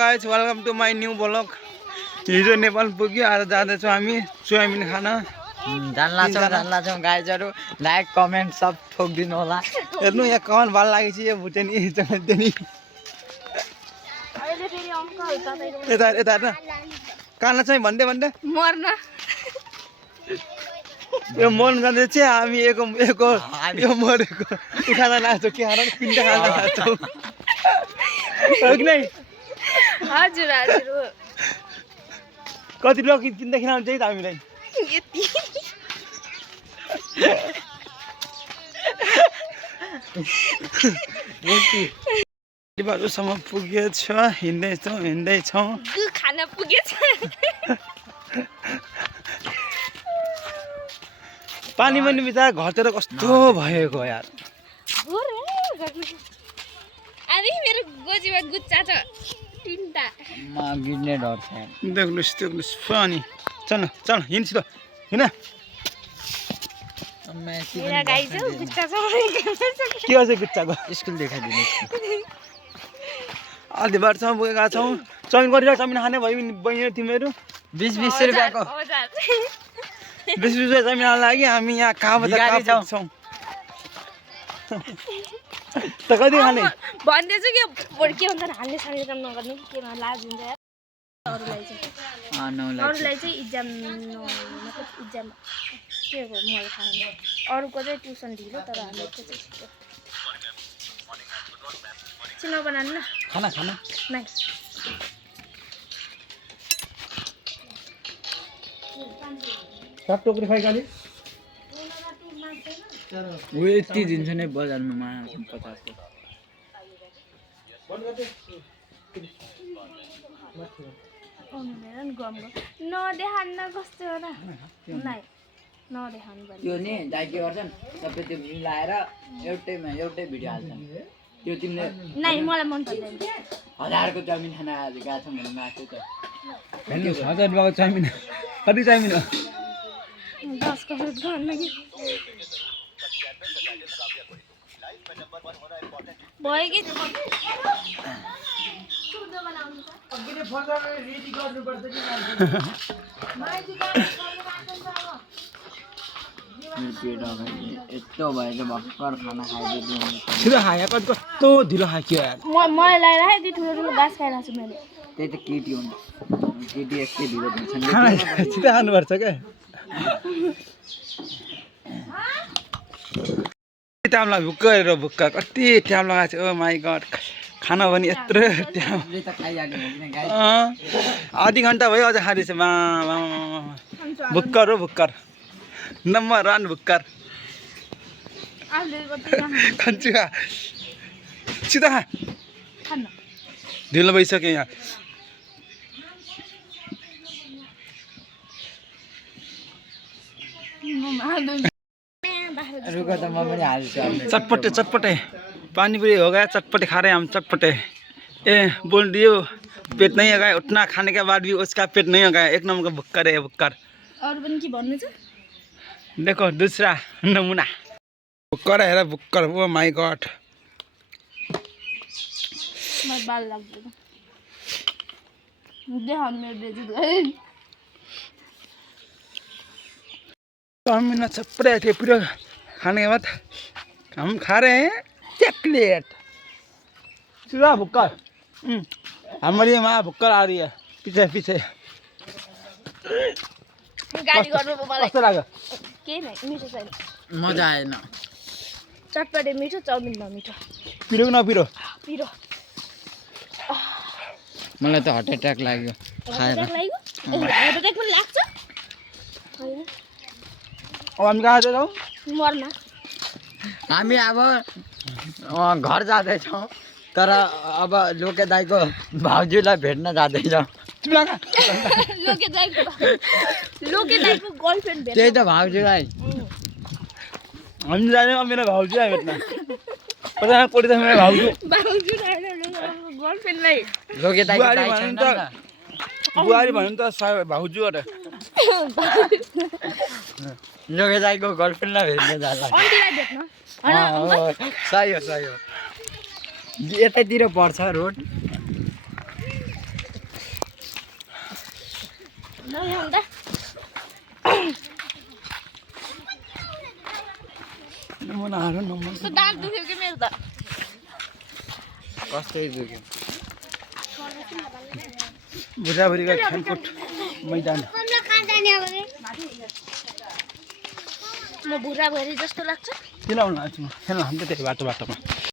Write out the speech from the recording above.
Guys welcome to my new blog. हिजो नेपाल पुग्यो आज जाँदैछौँ हामी सोयाबिन खान। जान्ला छौँ गाइजहरु लाइक कमेन्ट सब ठोकिदिनु होला। हेर्नु यहाँ कमान भाल लागेपछि यो भुटेनी चमेनी यता यता हेर्न कहाँ चाहिँ भन्दै मर्न यो मर्न जाँदैछ हामी एको यो मरेको उखाना लाग्छौँ के खान पिण्ड खान लाग्छौँ हो कि नै? हजुर हजुर हो। कति लोक पिण्ड खान चाहिँ त हामीलाई यति बाटोसम्म पुगेछ हिँड्दैछौँ खान पुगेछ। पानी पनि बिचरा घरतिर कस्तो भएको यार। अरे मेरो गोजीमा गुच्चा छ तीनटा म गिर्ने डर छ। देख्नुस् अनि चल चल हिँड छिटो हिँड। मेरा गाई छ गुच्चा छ के अझै गुच्चाको स्कुल देखाइदिनु। अलि बाटोसम्म पुगेका छौँ। चाउमिन गरिरहेको चाउमिन खाने भयो बहिनी तिमीहरू 20-20 रुपियाँको 20 रुपियाँ चाउमिन खान लागि हामी यहाँ कहाँ छौँ त कति खाने भन्दैछु के भन्छ हाल्ने साल्ने काम नगर्नु केमा लाज हुन्छ यार। अरूलाई चाहिँ इक्जाम मतलब इक्जाम के हो मलाई थाहा छैन। अरूको चाहिँ ट्युसन ढिलो तर हाम्रो चाहिँ छिटो चिनो बनाउनु न खाना नाइ सात टोकरी खाइ खाली उ यति दिन्छ नि बजारमा माया 50 को। नदेखान कस्तो हो र नाइ नदेखान त्यो नि दाइ के गर्छन् सबै त्यो मिलाएर एउटै भिडियो हाल्छन्। त्यो तिमीले नाइ मलाई मन पर्दैन। 1000 को चाउमिन खाना आज गएको छौँ भने माथि त हेर्नु 1000 रुपियाँको चाउमिन कति चाउमिन हो 10 को रेट गर्न कि भयो कि यस्तो भयो त भर्खर खाना खाइदिनु। छिटो खायो कस्तो ढिलो खायो यार। मलाई लगाइराखेँ ठुलो ठुलो बास खाइरहेको छु मैले। त्यही त केटी हुनु केटी यस्तै ढिलो दिन्छन्। छिटो खानुपर्छ क्या। टाइम लाग्यो भुक्क कति टाइम लगाएको छ। ओ माई गड खाना पनि यत्रो टाइम आधी घन्टा भयो अझ खाँदैछ। भुक्कर हो भुक्कर नम्बर 1 भुक्कर खान्छु खा छिटो खा ढिलो भइसक्यो यहाँ। चटपटे पानीपुरी हो गया चटपटे खा रहे हैं हम चटपटे। बोल दियो पेट नहीं होगा उतना खाने के बाद भी उसका पेट नहीं होगा। एक नंबर का भुक्कर है भुक्कर। और पनि के भन्नु छ देखो दूसरा नमूना भुक्कर है भुक्कर। ओ माई गॉड मलाई बाल लाग्दैन देखाउनु मेरो बेजी गए। चाउमिन चटपटे थे पूरा खाने के बाद हम खा रहे हैं चॉकलेट। सीधा भुक्कर हमारी माँ भुक्कर आ रही है पीछे पीछे। गाडी गर्नु मलाई कस्तो लाग्यो के नै मिठो छैन मजा आएन। चटपटे मिठो चाउमिन नमिठो पिरो कि नपिरो पिरो। मलाई त हार्ट एट्याक लाग्यो खाएर। हार्ट एट्याक पनि लाग्छ हैन अब हामी कहाँ जान्छौँ मर्न। हामी अब घर जाँदैछौँ तर अब लोके दाइको भाउजूलाई भेट्न जाँदैछौँ। लोके दाइको गर्लफ्रेन्ड भेट्न। त्यही त भाउजूलाई हामी जाने मेरो भाउजू आयो भेट्न। पचास कोटी त मेरो भाउजू गर्लफ्रेन्डलाई लोके दाइको दाइ छैन नि त। बुहारी भन्नु त भाउजू अरे लोके दाइको गर्लफ्रेन्डलाई भेट्न जाला। अन्टीलाई भेट्न सही हो यतैतिर पर्छ रोड। नहुँदा नमुनाहरू नमुना कस्तो दाँत दुख्यो कि मेरो त कस्तै दुख्यो बुढाबुढीको खेलकुद मैदान म बुढा भएर जस्तो लाग्छ किन आउनु लाग्छ म खेल्न हामी त त्यही बाटोमा